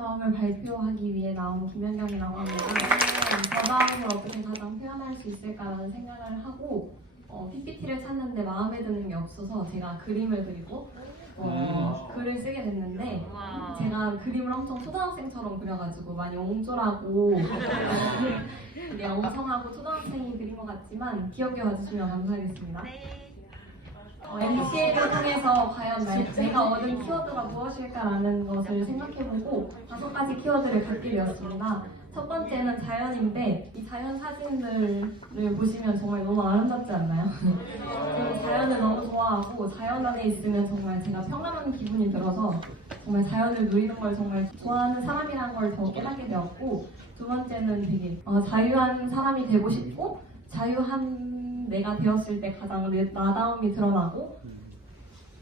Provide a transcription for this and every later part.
마음을 발표하기 위해 나온 김연경이라고 합니다. 저 마음을 어떻게 가장 표현할 수 있을까라는 생각을 하고 PPT를 찾는데 마음에 드는 게 없어서 제가 그림을 그리고 글을 쓰게 됐는데 제가 그림을 엄청 초등학생처럼 그려가지고 많이 옹졸하고 되게 엉성하고 초등학생이 그린 것 같지만 귀엽게 봐주시면 감사하겠습니다. MC를 통해서 과연 내가 얻은 키워드가 무엇일까라는 것을 생각해보고 5가지 키워드를 갖게 되었습니다. 첫 번째는 자연인데 이 자연 사진들을 보시면 정말 너무 아름답지 않나요? 그리고 자연을 너무 좋아하고 자연 안에 있으면 정말 제가 평안한 기분이 들어서 정말 자연을 누리는 걸 정말 좋아하는 사람이라는 걸 더 깨닫게 되었고, 두 번째는 되게 자유한 사람이 되고 싶고 자유한 내가 되었을 때 가장 나다움이 드러나고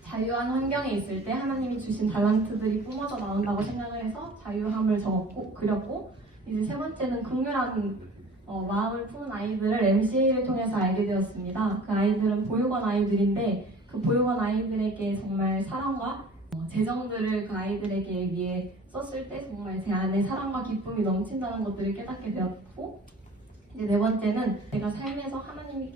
자유한 환경에 있을 때 하나님이 주신 달란트들이 뿜어져 나온다고 생각을 해서 자유함을 적었고 그렸고, 이제 세 번째는 긍휼한 마음을 품은 아이들을 MCA를 통해서 알게 되었습니다. 그 아이들은 보육원 아이들인데 그 보육원 아이들에게 정말 사랑과 재정들을 그 아이들에게 위해 썼을 때 정말 제 안에 사랑과 기쁨이 넘친다는 것들을 깨닫게 되었고, 이제 네 번째는 제가 삶에서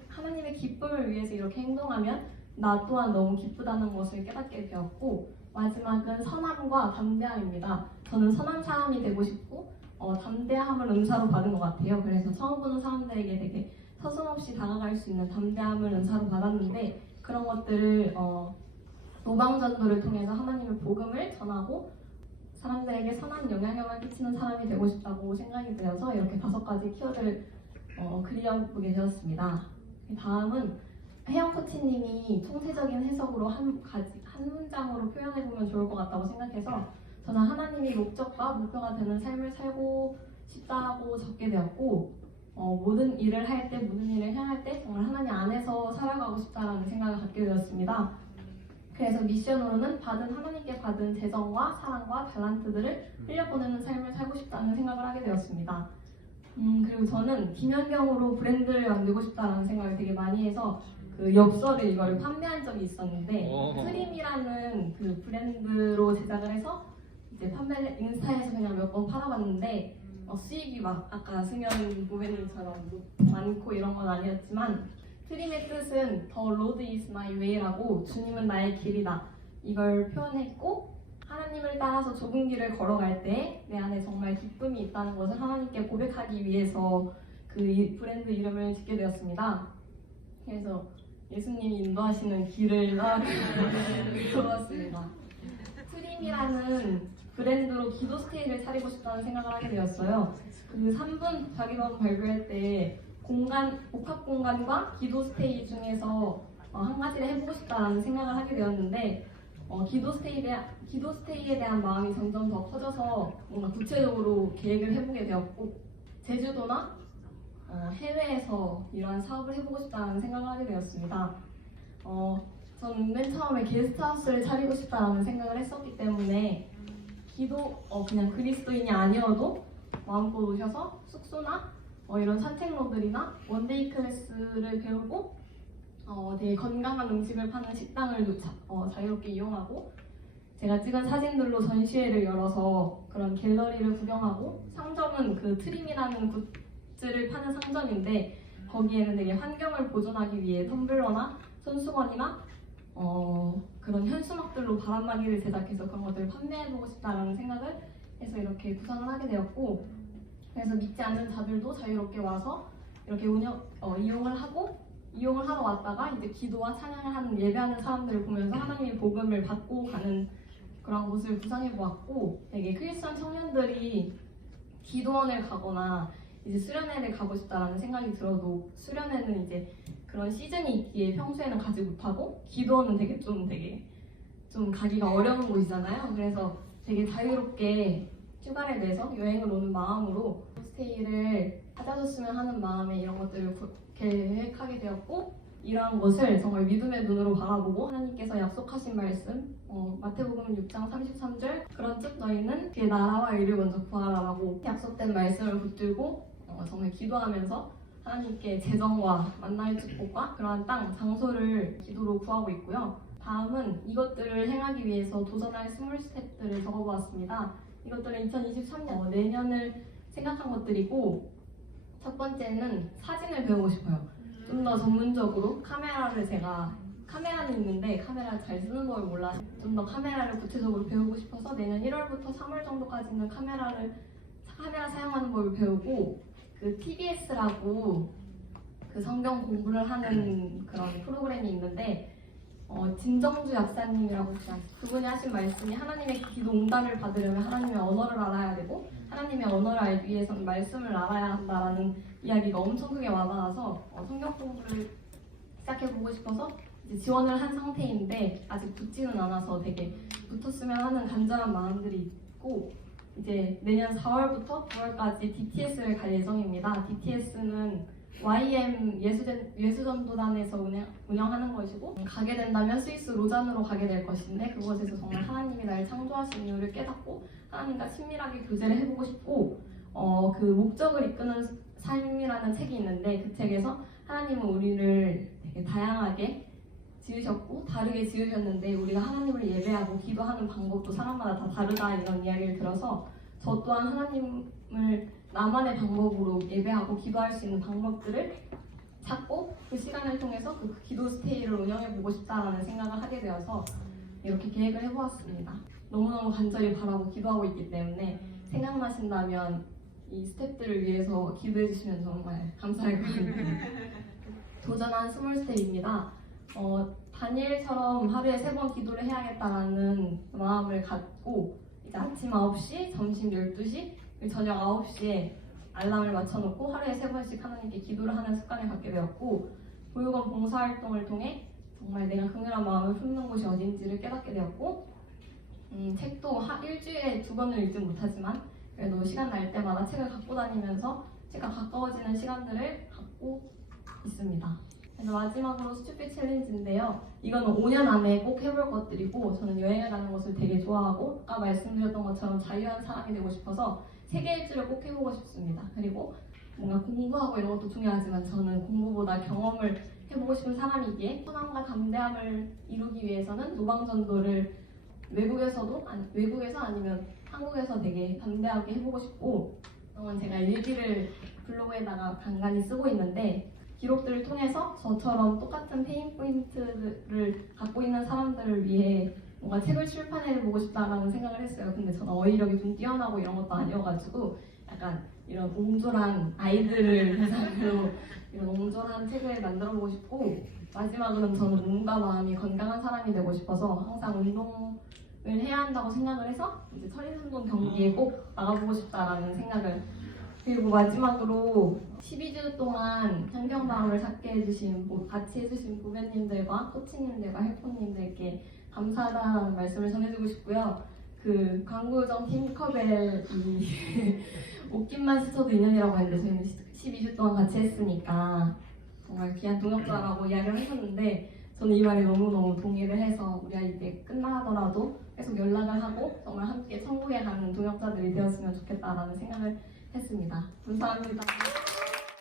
하나님의 기쁨을 위해서 이렇게 행동하면 나 또한 너무 기쁘다는 것을 깨닫게 되었고, 마지막은 선함과 담대함입니다. 저는 선한 사람이 되고 싶고 담대함을 은사로 받은 것 같아요. 그래서 처음 보는 사람들에게 되게 서슴없이 다가갈 수 있는 담대함을 은사로 받았는데, 그런 것들을 노방전도를 통해서 하나님의 복음을 전하고 사람들에게 선한 영향력을 끼치는 사람이 되고 싶다고 생각이 되어서 이렇게 5가지 키워드를 그려보게 되었습니다. 다음은 혜영 코치님이 총체적인 해석으로 한 문장으로 표현해보면 좋을 것 같다고 생각해서 저는 하나님이 목적과 목표가 되는 삶을 살고 싶다고 적게 되었고, 모든 일을 할 때, 모든 일을 향할 때 정말 하나님 안에서 살아가고 싶다라는 생각을 갖게 되었습니다. 그래서 미션으로는 하나님께 받은 재정과 사랑과 달란트들을 흘려보내는 삶을 살고 싶다는 생각을 하게 되었습니다. 그리고 저는 김연경으로 브랜드를 만들고 싶다라는 생각을 되게 많이 해서 그 엽서를 이거를 판매한 적이 있었는데, 트림이라는 그 브랜드로 제작을 해서 이제 판매를 인스타에서 그냥 몇 번 팔아봤는데 수익이 막 아까 승현 고객님처럼 많고 이런 건 아니었지만, 트림의 뜻은 The Road is my way라고 주님은 나의 길이다 이걸 표현했고, 하나님을 따라서 좁은 길을 걸어갈 때 내 안에 정말 기쁨이 있다는 것을 하나님께 고백하기 위해서 그 브랜드 이름을 짓게 되었습니다. 그래서 예수님이 인도하시는 길을 걸었습니다. 트림이라는 브랜드로 기도 스테이를 차리고 싶다는 생각을 하게 되었어요. 그 3분 자기론 발표할 때 복합 공간과 기도 스테이 중에서 한 가지를 해보고 싶다는 생각을 하게 되었는데, 기도 스테이에 대한 마음이 점점 더 커져서 뭔가 구체적으로 계획을 해보게 되었고, 제주도나 해외에서 이러한 사업을 해보고 싶다는 생각을 하게 되었습니다. 저는 맨 처음에 게스트하우스를 차리고 싶다는 생각을 했었기 때문에 그냥 그리스도인이 아니어도 마음껏 오셔서 숙소나 이런 산책로들이나 원데이 클래스를 배우고 되게 건강한 음식을 파는 식당을 자유롭게 이용하고, 제가 찍은 사진들로 전시회를 열어서 그런 갤러리를 구경하고, 상점은 그 트림이라는 굿즈를 파는 상점인데 거기에는 되게 환경을 보존하기 위해 텀블러나 손수건이나 그런 현수막들로 바람막이를 제작해서 그런 것들을 판매해보고 싶다라는 생각을 해서 이렇게 구상을 하게 되었고, 그래서 믿지 않는 자들도 자유롭게 와서 이렇게 이용을 하러 왔다가 이제 기도와 찬양을 하는 예배하는 사람들을 보면서 하나님의 복음을 받고 가는 그런 곳을 구상해 보았고, 되게 크리스천 청년들이 기도원을 가거나 이제 수련회를 가고 싶다라는 생각이 들어도 수련회는 이제 그런 시즌이 있기에 평소에는 가지 못하고, 기도원은 되게 좀 가기가 어려운 곳이잖아요. 그래서 되게 자유롭게 휴가를 내서 여행을 오는 마음으로 스테이를 찾아줬으면 하는 마음에 이런 것들을 계획하게 되었고, 이러한 것을 정말 믿음의 눈으로 바라보고 하나님께서 약속하신 말씀 마태복음 6장 33절 그런 즉 너희는 그의 나라와 의를 먼저 구하라라고 약속된 말씀을 붙들고 정말 기도하면서 하나님께 재정과 만나의 축복과 그러한 땅, 장소를 기도로 구하고 있고요. 다음은 이것들을 행하기 위해서 도전할 스몰 스텝들을 적어보았습니다. 이것들은 2023년 내년을 생각한 것들이고, 첫 번째는 사진을 배우고 싶어요. 좀 더 전문적으로 카메라는 있는데 카메라 잘 쓰는 걸 몰라서 좀 더 카메라를 구체적으로 배우고 싶어서 내년 1월부터 3월 정도까지는 카메라 사용하는 걸 배우고, 그 TBS라고 그 성경 공부를 하는 그런 프로그램이 있는데 진정주 약사님이라고 혹시 아세요? 그분이 하신 말씀이 하나님의 기도 응답을 받으려면 하나님의 언어를 알아야 되고 하나님의 언어를 알기 위해서는 말씀을 알아야 한다라는 이야기가 엄청 크게 와닿아서 성경 공부를 시작해보고 싶어서 이제 지원을 한 상태인데 아직 붙지는 않아서 되게 붙었으면 하는 간절한 마음들이 있고, 이제 내년 4월부터 9월까지 DTS를 갈 예정입니다. DTS는 YM 예수전도단에서 운영하는 것이고, 가게 된다면 스위스 로잔으로 가게 될 것인데, 그곳에서 정말 하나님이 나를 창조하신 이유를 깨닫고 하나님과 친밀하게 교제를 해보고 싶고, 그 목적을 이끄는 삶이라는 책이 있는데 그 책에서 하나님은 우리를 되게 다양하게 지으셨고 다르게 지으셨는데 우리가 하나님을 예배하고 기도하는 방법도 사람마다 다 다르다, 이런 이야기를 들어서 저 또한 하나님을 나만의 방법으로 예배하고 기도할 수 있는 방법들을 찾고 그 시간을 통해서 그 기도 스테이를 운영해보고 싶다라는 생각을 하게 되어서 이렇게 계획을 해보았습니다. 너무너무 간절히 바라고 기도하고 있기 때문에 생각나신다면 이 스텝들을 위해서 기도해주시면 정말 감사할 것 같습니다. 도전한 스몰 스텝입니다. 다니엘처럼 하루에 3번 기도를 해야겠다라는 마음을 갖고 이제 아침 9시, 점심 12시, 저녁 9시에 알람을 맞춰놓고 하루에 3번씩 하나님께 기도를 하는 습관을 갖게 되었고, 보육원 봉사활동을 통해 정말 내가 긍휼한 마음을 품는 곳이 어딘지를 깨닫게 되었고, 책도 일주일에 2번을 읽지 못하지만 그래도 시간 날 때마다 책을 갖고 다니면서 책과 가까워지는 시간들을 갖고 있습니다. 그래서 마지막으로 스튜핏 챌린지인데요. 이거는 5년 안에 꼭 해볼 것들이고, 저는 여행을 가는 것을 되게 좋아하고 아까 말씀드렸던 것처럼 자유한 사람이 되고 싶어서 세계 일주를 꼭 해보고 싶습니다. 그리고 뭔가 공부하고 이런 것도 중요하지만 저는 공부보다 경험을 해보고 싶은 사람이기에 선함과 담대함을 이루기 위해서는 노방전도를 외국에서 아니면 한국에서 되게 담대하게 해보고 싶고, 제가 일기를 블로그에다가 간간히 쓰고 있는데 기록들을 통해서 저처럼 똑같은 페인 포인트를 갖고 있는 사람들을 위해 뭔가 책을 출판해보고 싶다라는 생각을 했어요. 근데 저는 어휘력이 좀 뛰어나고 이런 것도 아니어가지고 약간 이런 옹졸한 아이들을 대상으로 이런 옹졸한 책을 만들어보고 싶고, 마지막으로는 저는 몸과 마음이 건강한 사람이 되고 싶어서 항상 운동을 해야 한다고 생각을 해서 이제 천리순동 경기에 꼭 나가보고 싶다라는 생각을, 그리고 마지막으로 12주 동안 환경마음을 찾게 해주신, 같이 해주신 부배님들과 코치님들과 헬퍼님들께 감사하다는 말씀을 전해주고 싶고요. 그 광고정 팅커벨이 옷깃만 스쳐도 인연이라고 했는데 저희는 12주 동안 같이 했으니까 정말 귀한 동역자라고 이야기를 하셨는데, 저는 이 말에 너무너무 동의를 해서 우리가 이게 끝나더라도 계속 연락을 하고 정말 함께 천국에 가는 동역자들이 되었으면 좋겠다라는 생각을 했습니다. 감사합니다.